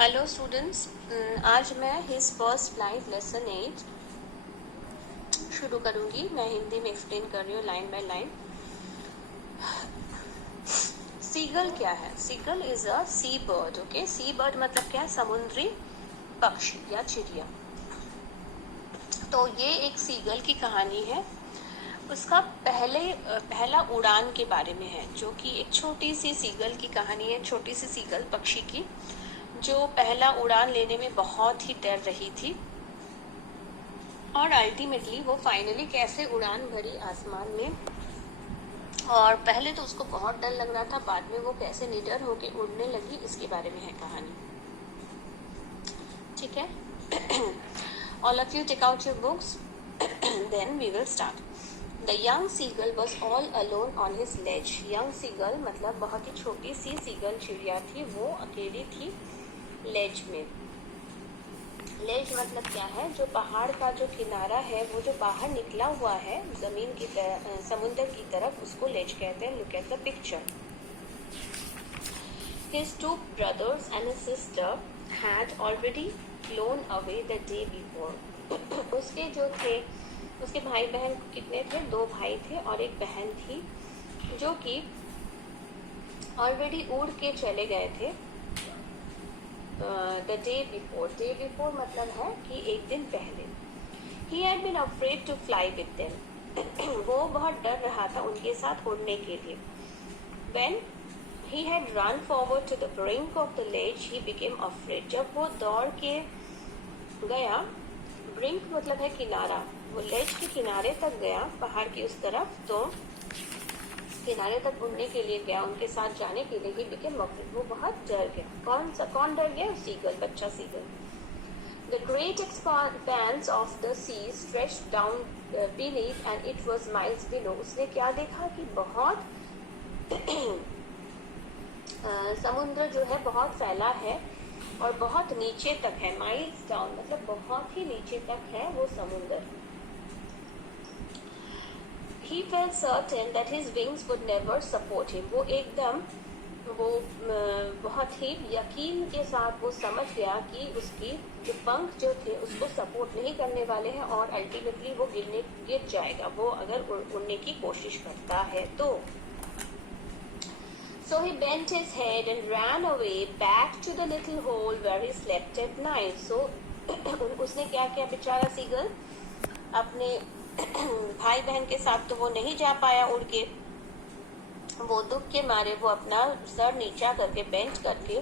Hello students, आज मैं his first line lesson 8 शुरू करूंगी। मैं हिंदी में एक्सप्लेन कर रही हूँ लाइन बाय लाइन। सीगल क्या है? Seagull is a sea bird. Okay, sea bird मतलब क्या है? समुद्री पक्षी या चिड़िया। तो ये एक सीगल की कहानी है। उसका पहला उड़ान के बारे में है, जो कि एक छोटी सी सीगल की कहानी है। छोटी सी सीगल पक्षी की जो पहला उड़ान लेने में बहुत ही डर रही थी और अल्टीमेटली वो फाइनली कैसे उड़ान भरी आसमान में। और पहले तो उसको बहुत डर लग रहा था, बाद में वो कैसे निडर होके उड़ने लगी, इसके बारे में है कहानी। ठीक है। All of you take out your books, then we will start. The young seagull was all alone on his ledge. Young seagull मतलब बहुत ही छोटी सी सीगल चिड़िया थी, वो अकेली थी लेज में। लेज मतलब क्या है? जो पहाड़ का जो किनारा है, वो जो बाहर निकला हुआ है जमीन की तरफ, समुद्र की तरफ, उसको लेज कहते हैं। Look at the picture. His two brothers and his sister had already flown away the day before. उसके जो थे, उसके भाई बहन कितने थे? 2 भाई थे और एक बहन थी, जो कि ऑलरेडी उड़ के चले गए थे the day before. Day before मतलब है कि एक दिन पहले। He had been afraid to fly with them. वो बहुत डर रहा था उनके साथ उड़ने के लिए। When he had run forward to the brink of the ledge he became afraid. जब वो दौड़ के गया, ब्रिंक मतलब है किनारा, वो लेज के किनारे तक गया पहाड़ की उस तरफ, तो किनारे तक उड़ने के लिए गया, उनके साथ जाने के लिए। ही बिकेम अफ्रेड, वो बहुत डर गया। कौन डर गया? सीगल, बच्चा seagull. The great expanse of the sea stretched down beneath and it was miles below. उसने क्या देखा कि बहुत समुद्र जो है बहुत फैला है और बहुत नीचे तक है। माइल्स डाउन मतलब बहुत ही नीचे तक है वो समुद्र। He felt certain that his wings would never support him. वो एकदम बहुत ही यकीन के साथ वो समझ गया कि उसकी जो पंख जो थे उसको सपोर्ट नहीं करने वाले हैं और अल्टीमेटली वो गिर जाएगा, वो अगर उड़ने की कोशिश करता है तो। So he bent his head and ran away back to the little hole where he slept at night. So उसने क्या किया बेचारा सीगल? अपने भाई बहन के साथ तो वो नहीं जा पाया उड़ के। वो दुख के मारे वो अपना सर नीचा करके, बेंच करके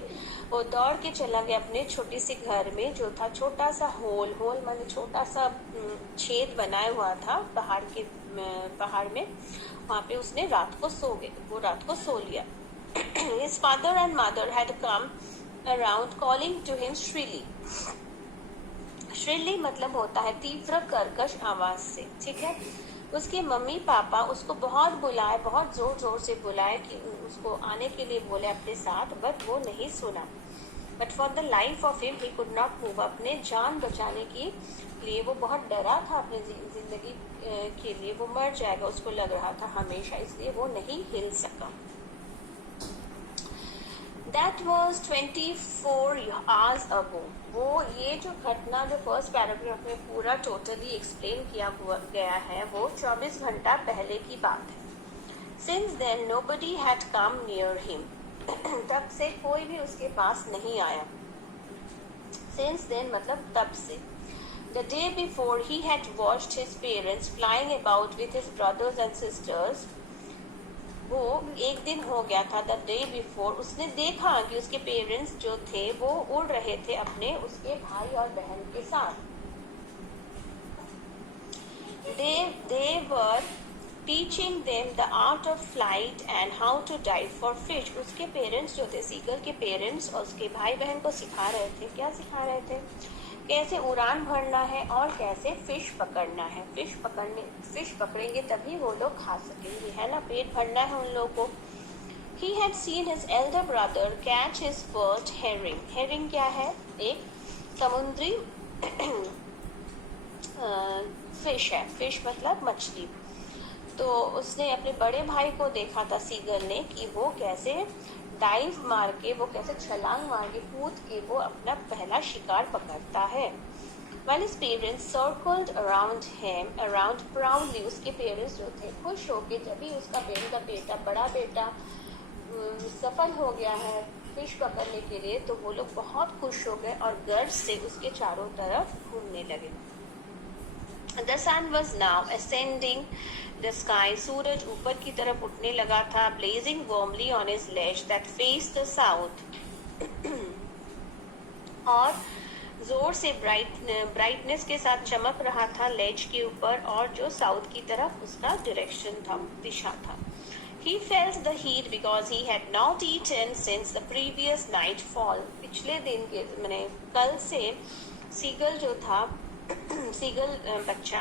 वो दौड़ के चला गया अपने छोटी सी घर में, जो था छोटा सा होल माने छोटा सा छेद बनाया हुआ था पहाड़ में। वहाँ पे उसने रात को सो लिया। His father and mother had come around calling to him shrilly. श्रिली मतलब होता है तीव्र कर्कश आवाज से। ठीक है। उसके मम्मी पापा उसको बहुत बुलाए, बहुत जोर जोर से बुलाए कि उसको आने के लिए बोले अपने साथ, बट वो नहीं सुना। But for the life of him he could not move. अपने जान बचाने के लिए वो बहुत डरा था, अपनी जिंदगी के लिए वो मर जाएगा उसको लग रहा था हमेशा, इसलिए वो नहीं हिल सका। That was 24 hours ago. वो ये जो घटना जो फर्स्ट पैराग्राफ में पूरा टोटली एक्सप्लेन किया गया है, वो 24 घंटा पहले की बात है। Since then nobody had come near him. तब से कोई भी उसके पास नहीं आया। Since then मतलब तब से। The day before he had watched his parents flying about with his brothers and sisters. वो एक दिन हो गया था, द डे बिफोर, उसने देखा कि उसके पेरेंट्स जो थे वो उड़ रहे थे अपने उसके भाई और बहन के साथ। They were teaching them the art of flight and how to dive for fish. उसके पेरेंट्स जो थे, सीगल के पेरेंट्स, और उसके भाई बहन को सिखा रहे थे। क्या सिखा रहे थे? कैसे उड़ान भरना है और कैसे फिश पकड़ना है। फिश पकड़ेंगे तभी वो लोग खा सकेंगे, है ना, पेट भरना है उन लोगों को। He had seen his elder brother catch his first herring. Herring क्या है? एक समुद्री फिश है। फिश मतलब मछली। तो उसने अपने बड़े भाई को देखा था सीगल ने कि वो कैसे डाइव मार के, वो कैसे छलांग मार के, कूद के वो अपना पहला शिकार पकड़ता है। While his parents circled around him, around proudly, उसके पेरेंट्स जो थे खुश होके, जब भी उसका बेटा बड़ा बेटा सफल हो गया है फिश पकड़ने के लिए, तो वो लोग बहुत खुश हो गए और गर्व से उसके चारों तरफ घूमने लगे। The sun was now ascending the sky. सूरज ऊपर की तरफ उठने लगा था, blazing warmly on his ledge that faced the south. और जोर से ब्राइटनेस के साथ चमक रहा था लेज के ऊपर, और जो साउथ की तरफ उसका डायरेक्शन था, दिशा था। He felt the heat because he had not eaten since the previous nightfall. पिछले दिन के मैंने कल से सीगल जो था सीगल बच्चा,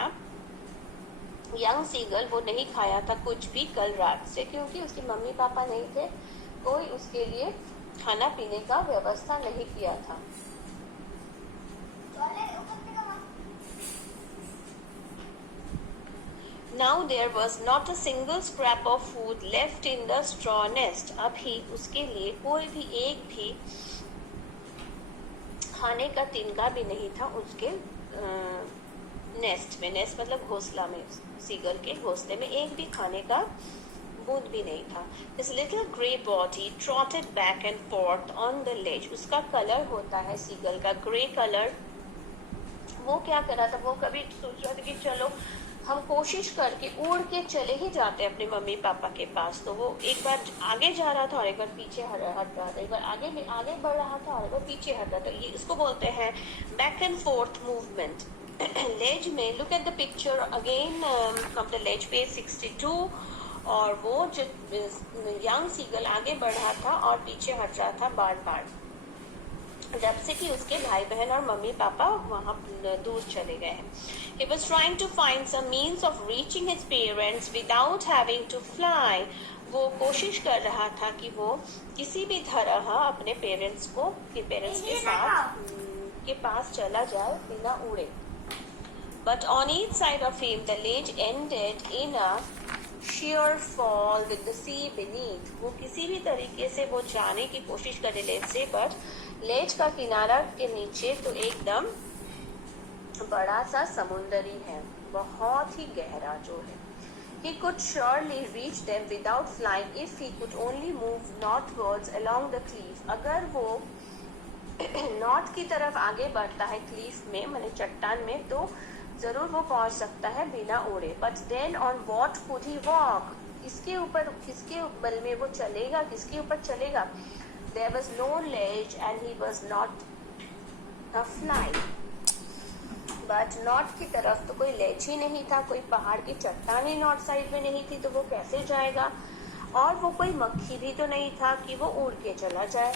यंग सीगल, वो नहीं खाया था कुछ भी कल रात से, क्योंकि उसके मम्मी पापा नहीं थे, कोई उसके लिए खाना पीने का व्यवस्था नहीं किया था। Now there was not a single scrap of food left in the straw nest. अभी उसके लिए कोई भी एक भी खाने का तिनका भी नहीं था उसके नेस्ट में। नेस्ट मतलब घोंसला में, सीगल के घोंसले में एक भी खाने का बूंद भी नहीं था। His little grey body trotted back and forth on the ledge. उसका कलर होता है सीगल का ग्रे कलर। वो क्या कर रहा था, वो कभी सोच रहा था कि चलो हम कोशिश करके उड़ के चले ही जाते हैं अपने मम्मी पापा के पास, तो वो एक बार आगे जा रहा था और एक बार पीछे हट रहा था, एक बार आगे बढ़ रहा था और एक बार पीछे हट रहा था। ये इसको बोलते हैं बैक एंड फोर्थ मूवमेंट। लेज में look at the picture again of the Lay's page 62, और वो जो यंग सीगल आगे बढ़ रहा था और पीछे हट रहा था बार बार, जब से कि उसके भाई बहन और मम्मी पापा वहाँ दूर चले गए हैं। He was trying to find some means of reaching his parents without having to fly. वो कोशिश कर रहा था कि वो किसी भी तरह अपने पेरेंट्स के पास चला जाए बिना उड़े। But on each side of him, the ledge ended in a sheer fall with the sea beneath. वो किसी भी तरीके से वो जाने की कोशिश करे लेज से, बट लेज का किनारा के नीचे तो एकदम बड़ा सा समुंदर ही है, बहुत ही गहरा जो है। He could surely reach them without flying if he could only move northwards along the cliff. अगर वो नॉर्थ की तरफ आगे बढ़ता है क्लीफ में, माने चट्टान में, तो जरूर वो पहुंच सकता है बिना उड़े। But then on what could he walk? किसके बल में वो चलेगा, किसके ऊपर चलेगा? There was no ledge and he was not a fly. But north की तरफ तो कोई लेज ही नहीं था, कोई पहाड़ की चट्टान ही नॉर्थ साइड में नहीं थी, तो वो कैसे जाएगा? और वो कोई मक्खी भी तो नहीं था कि वो उड़ के चला जाए।